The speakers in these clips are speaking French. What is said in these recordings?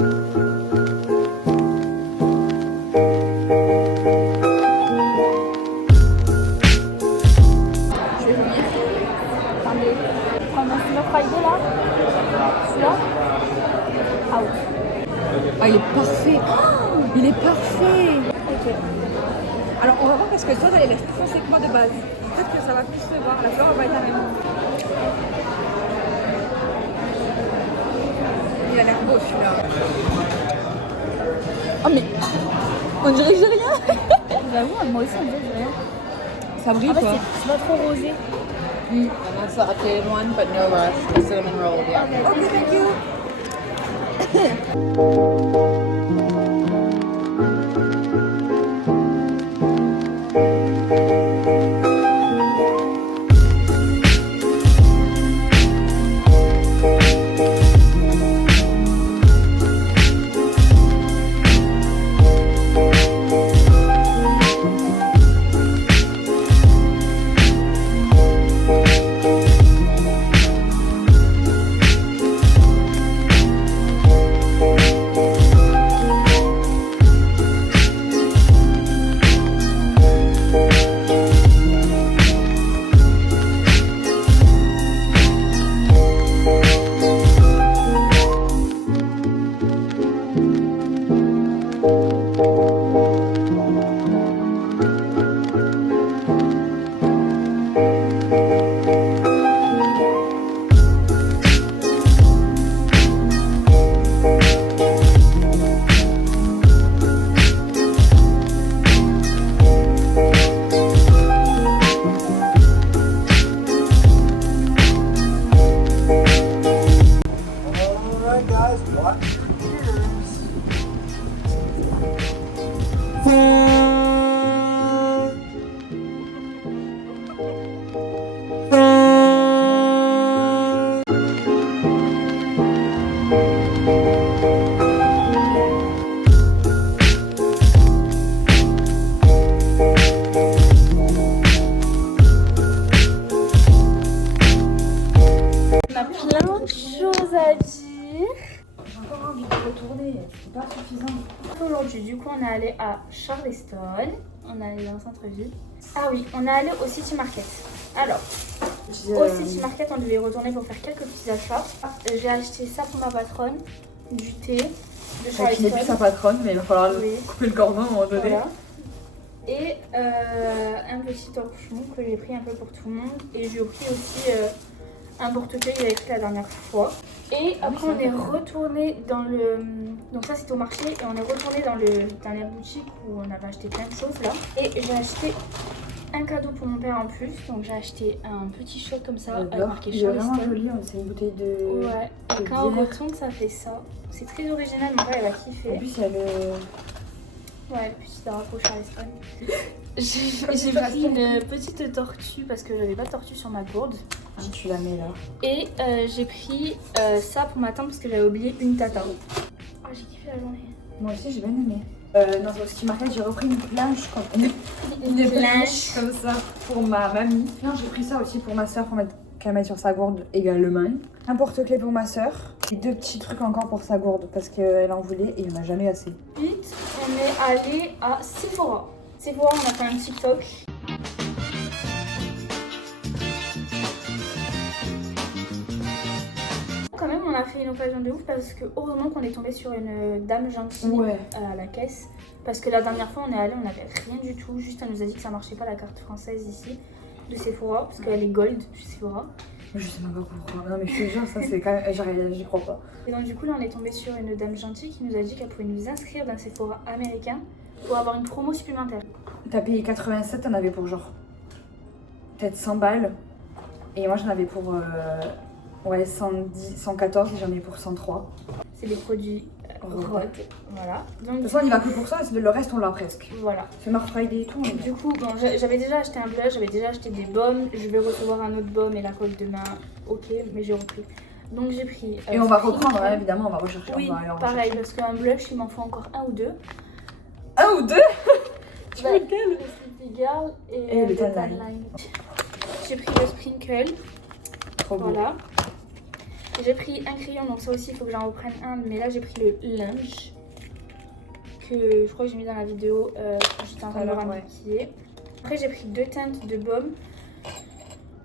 Ah, il est parfait. Oh, il est parfait. Ok. Alors, on va voir parce que toi, elle est plus foncée que moi de base. Peut-être que ça va plus se voir. La fleur va être la même. Il a l'air beau, celui-là. Oh, mais on dirait que j'ai rien. J'avoue, moi aussi, on dirait que j'ai rien. Ça brille, En fait, quoi. c'est pas trop rosé. And that's the updated one, but no rush. The cinnamon roll, yeah. Ok, thank you. Aujourd'hui, du coup, on est allé à Charleston, on est allé dans le centre-ville. Ah oui, on est allé au City Market. Alors, au City Market, on devait y retourner pour faire quelques petits achats. J'ai acheté ça pour ma patronne, du thé, de Charleston. Qui n'est plus sa patronne, mais il va falloir couper le cordon à un moment donné. Voilà. Et un petit torchon que j'ai pris un peu pour tout le monde. Et j'ai pris aussi un portefeuille que j'avais pris la dernière fois. Et après on est retourné dans le... Donc ça c'était au marché et on est retourné dans la boutique où on avait acheté plein de choses là. Et j'ai acheté un cadeau pour mon père en plus. Donc j'ai acheté un petit shot comme ça avec marqué Charleston. Il est vraiment joli, c'est une bouteille de... Ouais, et quand on retourne ça fait ça. C'est très original, mon père il a kiffé. En plus il y a le... Ouais, le petit drapeau Charleston. J'ai pris une petite tortue parce que j'avais pas de tortue sur ma gourde. Ah, tu la mets là. Et j'ai pris ça pour ma tante parce que j'avais oublié une tata. Ah, j'ai kiffé la journée. Moi aussi j'ai bien aimé. Dans ce City Market j'ai repris une planche une planche comme ça pour ma mamie. Non, j'ai pris ça aussi pour ma soeur pour qu'elle mette sur sa gourde également. Un porte-clés pour ma soeur et deux petits trucs encore pour sa gourde parce qu'elle en voulait et il n'y en a jamais assez. Ensuite, on est allé à Sephora. Sephora, on a fait un TikTok. Quand même, on a fait une occasion de ouf parce que heureusement qu'on est tombé sur une dame gentille à la caisse. Parce que la dernière fois, on est allé, on n'avait rien du tout. Juste, elle nous a dit que ça marchait pas la carte française ici de Sephora parce qu'elle est gold chez Sephora. Je sais même pas pourquoi. Non mais je te jure, ça c'est quand même... j'y crois pas. Et donc du coup là on est tombé sur une dame gentille qui nous a dit qu'elle pouvait nous inscrire dans Sephora américain pour avoir une promo supplémentaire. T'as payé 87, t'en avais pour genre peut-être 100 balles. Et moi j'en avais pour 110, 114 et j'en ai pour 103. C'est des produits Rogue, voilà. Donc, de toute façon on y va que pour ça, le reste on l'a presque. Voilà. C'est Mark Friday et tout. Du coup, bon, j'avais déjà acheté un blush, j'avais déjà acheté des baumes. Je vais recevoir un autre baume et la colle demain, ok, mais j'ai repris. Donc j'ai pris... et on va reprendre, hein, évidemment, on va rechercher. Oui, on va aller en pareil, rechercher. parce qu'un blush, il m'en faut encore un ou deux. Un ou deux? Tu veux lequel? Le Sleepy Girl et le Tan Tan Line. J'ai pris le Sprinkle. Trop beau. Voilà. J'ai pris un crayon, donc ça aussi il faut que j'en reprenne un, mais là j'ai pris le linge que je crois que j'ai mis dans la vidéo quand j'étais en train de me ramaquiller. Après j'ai pris 2 teintes de baume,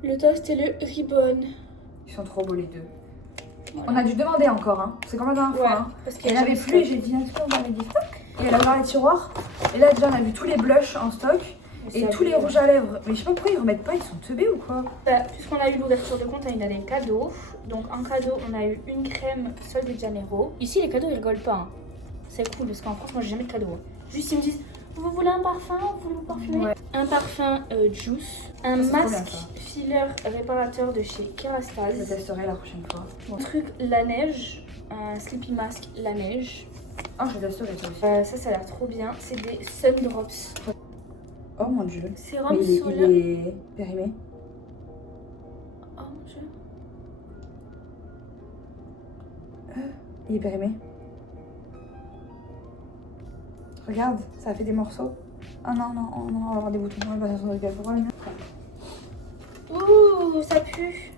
le toast et le ribbon. Ils sont trop beaux les deux. Voilà. On a dû demander encore, hein. C'est comme la dernière fois. Hein. Parce qu'elle avait plus et j'ai dit est-ce qu'on avait des stocks. Et elle a ouvert les tiroirs. Et là déjà on a vu tous les blushs en stock. Et tous les rouges à lèvres. Mais je sais pas pourquoi ils remettent pas, ils sont teubés ou quoi? Puisqu'on a eu l'ouverture de compte, on a eu des cadeaux. Donc en cadeau, on a eu une crème Sol de Janeiro. Ici, les cadeaux, ils rigolent pas. Hein. C'est cool parce qu'en France, moi, j'ai jamais de cadeaux. Juste, ils me disent vous voulez un parfum? Vous voulez vous parfumer? Ouais. Un parfum Juice. Un masque filler réparateur de chez Kerastase. Je testerai la prochaine fois. Bon. Truc la neige. Un sleepy mask la neige. Ah, je testerai ça aussi. Ça a l'air trop bien. C'est des Sun Drops. Oh mon dieu. Sérum il est périmé. Oh mon dieu. Il est périmé. Regarde, ça a fait des morceaux. Ah non, non, oh non, on va avoir des boutons. On va passer sur le gars. Pourquoi le mien? Ouh, ça pue.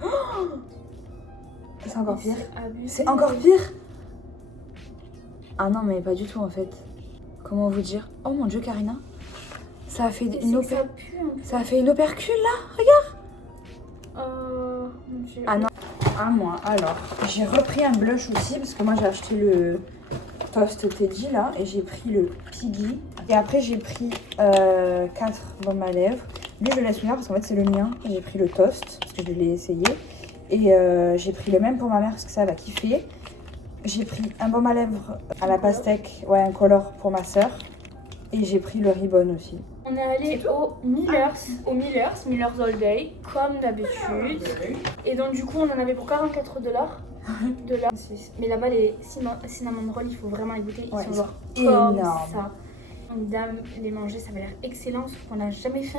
Oh, c'est encore pire. C'est encore pire. Ah non, mais pas du tout en fait. Comment vous dire? Oh mon dieu, Karina. Ça a fait ça a fait une opercule là, regarde. Oh mon dieu. Ah non, à moi. Alors, j'ai repris un blush aussi parce que moi j'ai acheté le Toast Teddy là et j'ai pris le Piggy. Et après j'ai pris 4 baumes à lèvres. Lui je le laisse venir parce qu'en fait c'est le mien. J'ai pris le Toast parce que je l'ai essayé. Et j'ai pris le même pour ma mère parce que ça va kiffer. J'ai pris un baume à lèvres à la pastèque, ouais, un color pour ma soeur. Et j'ai pris le ribbon aussi. On est allé au Miller's All Day, comme d'habitude. Et donc du coup, on en avait pour 44 $. Mais là-bas, les cinnamon rolls, il faut vraiment les goûter. Ils sont genre comme ça. Une dame les manger, ça avait l'air excellent, sauf qu'on n'a jamais fait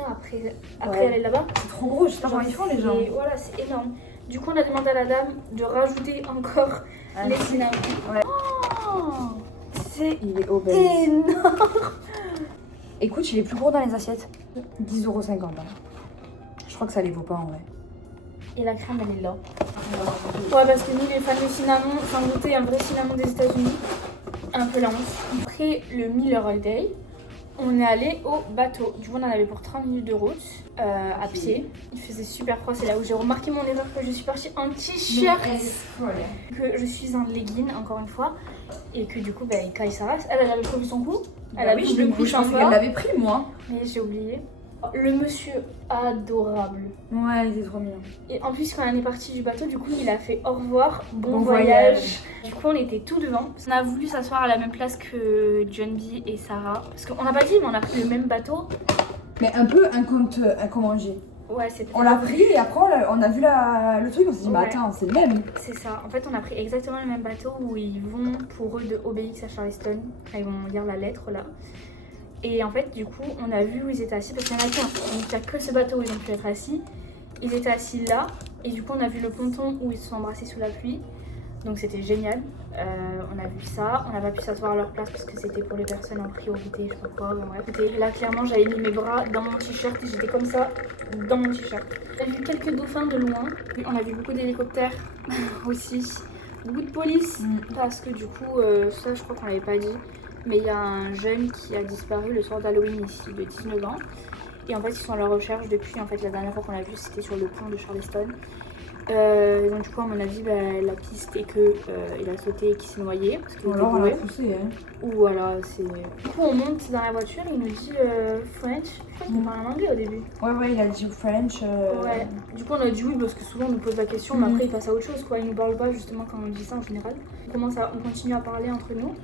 après aller là-bas. C'est trop gros, je sais pas comment ils font les gens. Et voilà, c'est énorme. Du coup, on a demandé à la dame de rajouter encore les cinnamons. Ouais. Oh, il est obèse. Énorme. Écoute, il est plus gros dans les assiettes. 10,50 €. Je crois que ça les vaut pas en vrai. Et la crème, elle est là. Ouais, parce que nous, les fans de cinnamon, sans goûter un vrai cinnamon des États-Unis, un peu la honte. Après le Miller All Day, on est allé au bateau. Du coup, on en avait pour 30 minutes de route à pied. Il faisait super froid. C'est là où j'ai remarqué mon erreur que je suis partie en t-shirt. Que je suis en legging, encore une fois. Et que du coup, quand il s'arrête, elle avait prévu son coup. Elle a double couche en bas. Elle l'avait pris, moi. Mais j'ai oublié. Le monsieur adorable. Ouais, il est trop mignon. Et en plus, quand on est parti du bateau, du coup, il a fait au revoir, bon voyage. Du coup, on était tout devant. On a voulu s'asseoir à la même place que John B et Sarah. Parce qu'on n'a pas dit, mais on a pris le même bateau. Mais un peu un compte à manger. Ouais, c'est on l'a pris et après on a vu le truc, on s'est dit, mais attends, c'est le même. C'est ça. En fait, on a pris exactement le même bateau où ils vont pour eux de OBX à Charleston. Quand ils vont lire la lettre là. Et en fait, du coup, on a vu où ils étaient assis parce qu'il y en a qu'un. Donc, il n'y a que ce bateau où ils ont pu être assis. Ils étaient assis là. Et du coup, on a vu le ponton où ils se sont embrassés sous la pluie. Donc, c'était génial. On a vu ça. On n'a pas pu s'asseoir à leur place parce que c'était pour les personnes en priorité, je sais pas quoi. Bref. Et là, clairement, j'avais mis mes bras dans mon t-shirt et j'étais comme ça dans mon t-shirt. On a vu quelques dauphins de loin. On a vu beaucoup d'hélicoptères aussi. Beaucoup de police. Parce que du coup, ça, je crois qu'on l'avait pas dit. Mais il y a un jeune qui a disparu le soir d'Halloween ici, de 19 ans. Et en fait, ils sont à la recherche depuis. En fait, la dernière fois qu'on l'a vu, c'était sur le pont de Charleston. Donc du coup, à mon avis, la piste est qu'il a sauté et qu'il s'est noyé. Parce qu'il alors, on l'a poussé, hein. Ou voilà, c'est... Du coup, on monte dans la voiture et il nous dit French. Je crois qu'il parle en anglais au début. Ouais, il a dit French. Ouais. Du coup, on a dit oui parce que souvent on nous pose la question, mais après il passe à autre chose, quoi. Il nous parle pas justement quand on dit ça en général. On continue à parler entre nous.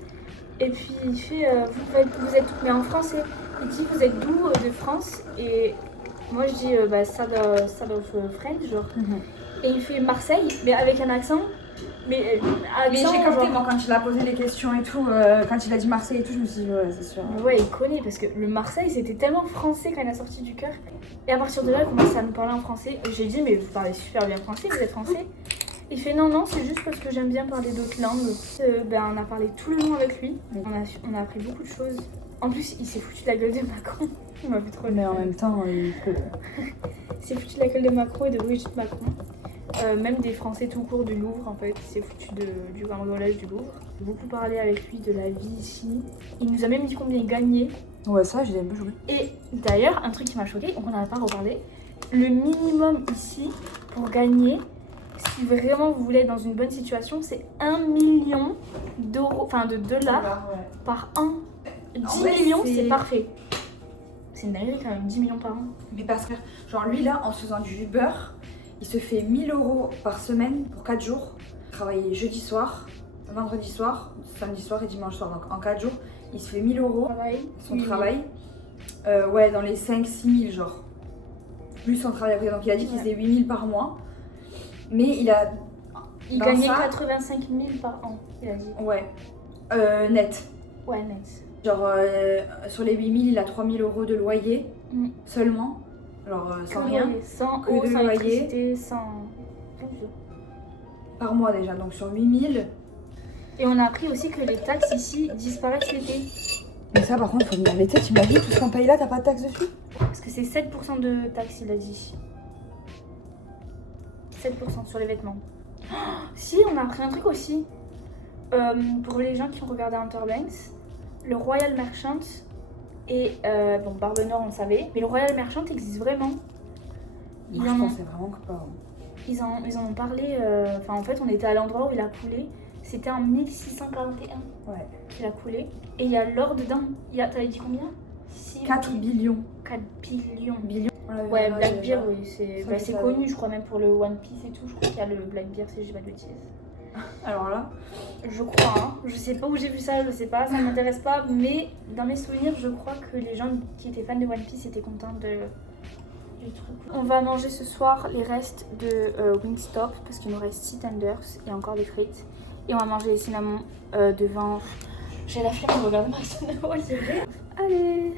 Et puis il fait, vous êtes mais en français. Il dit vous êtes d'où de France? Et moi je dis South of French genre. Et il fait Marseille, mais avec un accent. Mais j'ai capté moi quand il a posé les questions et tout, quand il a dit Marseille et tout, je me suis dit ouais c'est sûr. Ouais, il connaît parce que le Marseille c'était tellement français quand il a sorti du cœur. Et à partir de là il commence à nous parler en français. Et j'ai dit mais vous parlez super bien français, vous êtes français? Il fait non, c'est juste parce que j'aime bien parler d'autres langues. On a parlé tout le long avec lui. On a appris beaucoup de choses. En plus, il s'est foutu de la gueule de Macron. Il m'a fait trop rire. Mais en même temps, il peut. Il s'est foutu de la gueule de Macron et de Brigitte Macron. même des Français tout court du Louvre en fait, il s'est foutu du cambriolage du Louvre. J'ai beaucoup parlé avec lui de la vie ici. Il nous a même dit combien il gagnait. Ouais, ça, j'ai un peu joué. Et d'ailleurs, un truc qui m'a choqué, donc on n'en a pas reparlé, le minimum ici pour gagner, si vraiment vous voulez être dans une bonne situation, c'est 1 million d'euros, enfin de dollars par an. 10 ouais, millions, c'est c'est parfait. C'est une dinguerie quand même, 10 millions par an. Mais parce que, genre lui là, en se faisant du Uber, il se fait 1000 € par semaine pour 4 jours. Travailler jeudi soir, vendredi soir, samedi soir et dimanche soir. Donc en 4 jours, il se fait 1000 € son travail. Ouais, dans les 5-6 000 genre. Plus son travail après. Donc il a dit qu'il faisait 8 000 par mois. Mais il gagnait 85 000 par an, il a dit. Ouais. Net. Ouais, net. Genre sur les 8 000, il a 3 000 € de loyer seulement. Alors sans rien. Sans Que eau, de sans loyer. électricité, sans... Par mois déjà. Donc sur 8 000. Et on a appris aussi que les taxes ici disparaissent l'été. Mais ça par contre, faut venir l'été, tu m'as dit, tout ce qu'on paye là, t'as pas de taxe dessus? Parce que c'est 7% de taxes, il a dit. 7% sur les vêtements. Oh, si, on a appris un truc aussi. Pour les gens qui ont regardé Outer Banks, le Royal Merchant et bon, Barbe Nord on le savait, mais le Royal Merchant existe vraiment. Moi, je pensais vraiment que pas. Ils en ont parlé, enfin en fait on était à l'endroit où il a coulé, c'était en 1641 qu'il a coulé. Et il y a l'or dedans, t'avais dit combien? 4 billions. 4 billions. Ouais, Blackbeard, oui, c'est connu, je crois, même pour le One Piece et tout. Je crois qu'il y a le Blackbeard, si je dis pas de bêtises. Alors là, je crois, hein. Je sais pas où j'ai vu ça, je sais pas, ça m'intéresse pas, mais dans mes souvenirs, je crois que les gens qui étaient fans de One Piece étaient contents du truc. On va manger ce soir les restes de Wingstop parce qu'il nous reste 6 tenders et encore des frites. Et on va manger les cinnamons devant. J'ai la flemme de regarder ma cinnamon. Allez!